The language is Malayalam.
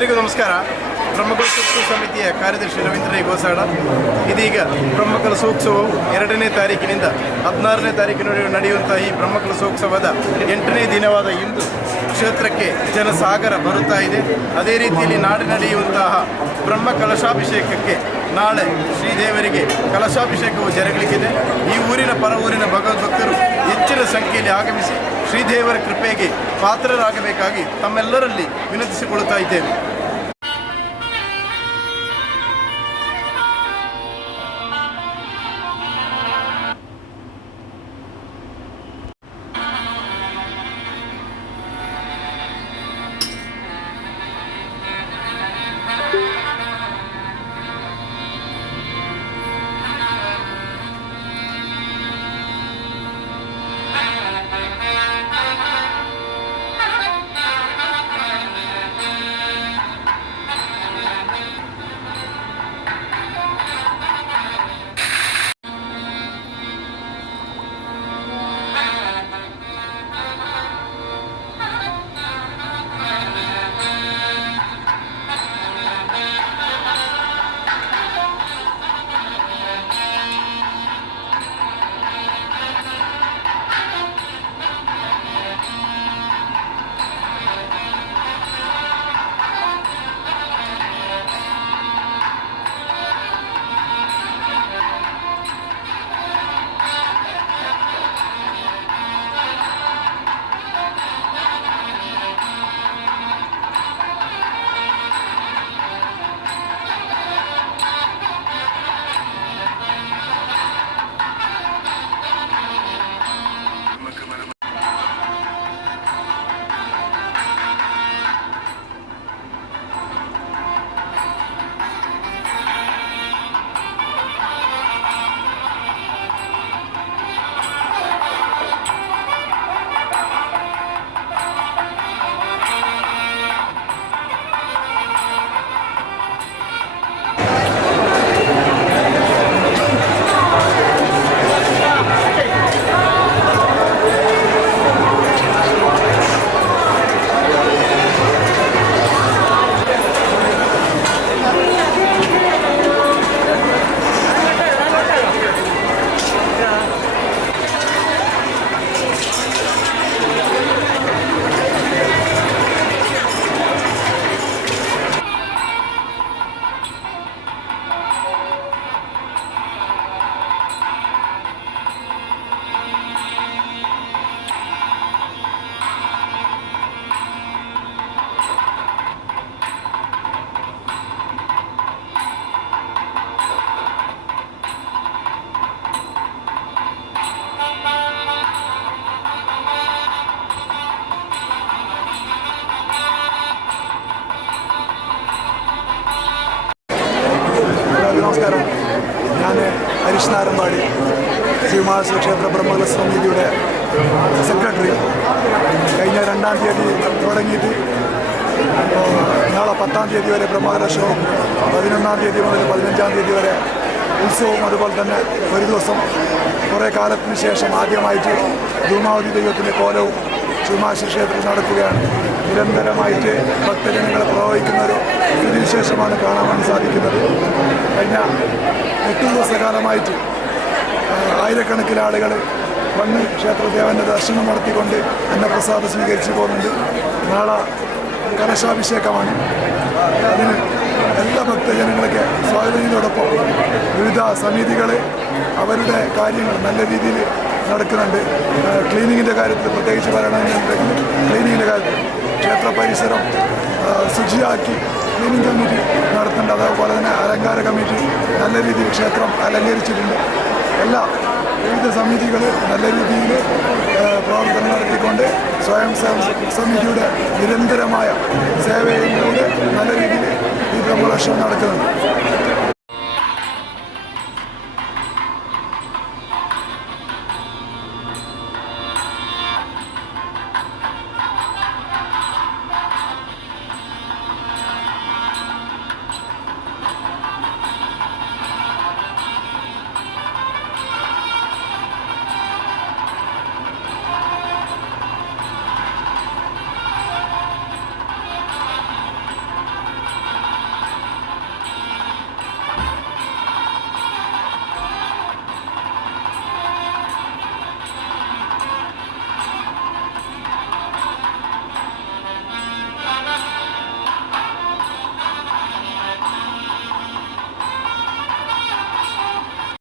ಎಲ್ಲರಿಗೂ ನಮಸ್ಕಾರ. ಬ್ರಹ್ಮಕಲ ಸೂಕ್ಷ್ಮ ಸಮಿತಿಯ ಕಾರ್ಯದರ್ಶಿ ರವೀಂದ್ರ ಗೋಸಾಡ. ಇದೀಗ ಬ್ರಹ್ಮಕಲ ಸೂಕ್ಷ್ಮವು 2ನೇ ತಾರೀಕಿನಿಂದ 16ನೇ ತಾರೀಕಿನವರೆಗೆ ನಡೆಯುವಂತಹ ಈ ಬ್ರಹ್ಮಕಲ ಸೂಕ್ಷ್ಮದ 8ನೇ ದಿನವಾದ ಇಂದು ಕ್ಷೇತ್ರಕ್ಕೆ ಜನಸಾಗರ ಬರುತ್ತಾ ಇದೆ. ಅದೇ ರೀತಿಯಲ್ಲಿ ನಾಳೆ ನಡೆಯುವಂತಹ ಬ್ರಹ್ಮ ಕಲಶಾಭಿಷೇಕಕ್ಕೆ ನಾಳೆ ಶ್ರೀದೇವರಿಗೆ ಕಲಶಾಭಿಷೇಕವು ಜರುಗಲಿಕ್ಕಿದೆ. ಈ ಊರಿನ ಪರ ಊರಿನ ಭಗವದ್ಭಕ್ತರು ಹೆಚ್ಚಿನ ಸಂಖ್ಯೆಯಲ್ಲಿ ಆಗಮಿಸಿ ಶ್ರೀದೇವರ ಕೃಪೆಗೆ ಪಾತ್ರರಾಗಬೇಕಾಗಿ ತಮ್ಮೆಲ್ಲರಲ್ಲಿ ವಿನಂತಿಸಿಕೊಳ್ಳುತ್ತಾ ಇದ್ದೇವೆ. നമസ്കാരം. ഞാൻ ഹരീഷ് നാരമ്പാടി, ശ്രീമഹാശിവ ക്ഷേത്ര ബ്രഹ്മകല സമിതിയുടെ സെക്രട്ടറി. കഴിഞ്ഞ 2-ാം തീയതി തുടങ്ങിയിട്ട് നാളെ 10-ാം തീയതി വരെ ബ്രഹ്മകലശവും 11-ാം തീയതി മുതൽ 15-ാം തീയതി വരെ ഉത്സവവും, അതുപോലെ തന്നെ ഒരു ദിവസം കുറേ കാലത്തിന് ശേഷം ആദ്യമായിട്ട് ധൂമാവതി ദൈവത്തിൻ്റെ കോലവും ശ്രീമഹാശിവ ക്ഷേത്രത്തിൽ നടക്കുകയാണ്. നിരന്തരമായിട്ട് ഭക്തജനങ്ങളെ പ്രവഹിക്കുന്ന ഒരു സ്ഥിതിവിശേഷമാണ് കാണാൻ സാധിക്കുന്നത്. കഴിഞ്ഞ 8 ദിവസകാലമായിട്ട് ആയിരക്കണക്കിന് ആളുകൾ വന്ന് ക്ഷേത്രദേവൻ്റെ ദർശനം നടത്തിക്കൊണ്ട് അന്നപ്രസാദം സ്വീകരിച്ചു പോകുന്നുണ്ട്. നാളെ കലശാഭിഷേകമാണ്. അതിന് എല്ലാ ഭക്തജനങ്ങളൊക്കെ സ്വാഗതം ചെയ്തതോടൊപ്പം വിവിധ സമിതികൾ അവരുടെ കാര്യങ്ങൾ നല്ല രീതിയിൽ നടക്കുന്നുണ്ട്. ക്ലീനിങ്ങിൻ്റെ കാര്യത്തിൽ പ്രത്യേകിച്ച് പറയണമെന്നുണ്ടെങ്കിൽ ക്ലീനിങ്ങിൻ്റെ കാര്യത്തിൽ ക്ഷേത്ര പരിസരം ശുചിയാക്കി ക്ലീനിങ് കമ്മിറ്റി നടത്തുന്നുണ്ട്. അതേപോലെ തന്നെ അലങ്കാര കമ്മിറ്റി നല്ല രീതിയിൽ ക്ഷേത്രം അലങ്കരിച്ചിട്ടുണ്ട്. എല്ലാ വിവിധ സമിതികൾ നല്ല രീതിയിൽ പ്രവർത്തനം നടത്തിക്കൊണ്ട് സ്വയം സമിതിയുടെ നിരന്തരമായ സേവയിലൂടെ നല്ല രീതിയിൽ ഈ ബ്രഹ്മകലശം നടക്കുന്നുണ്ട്.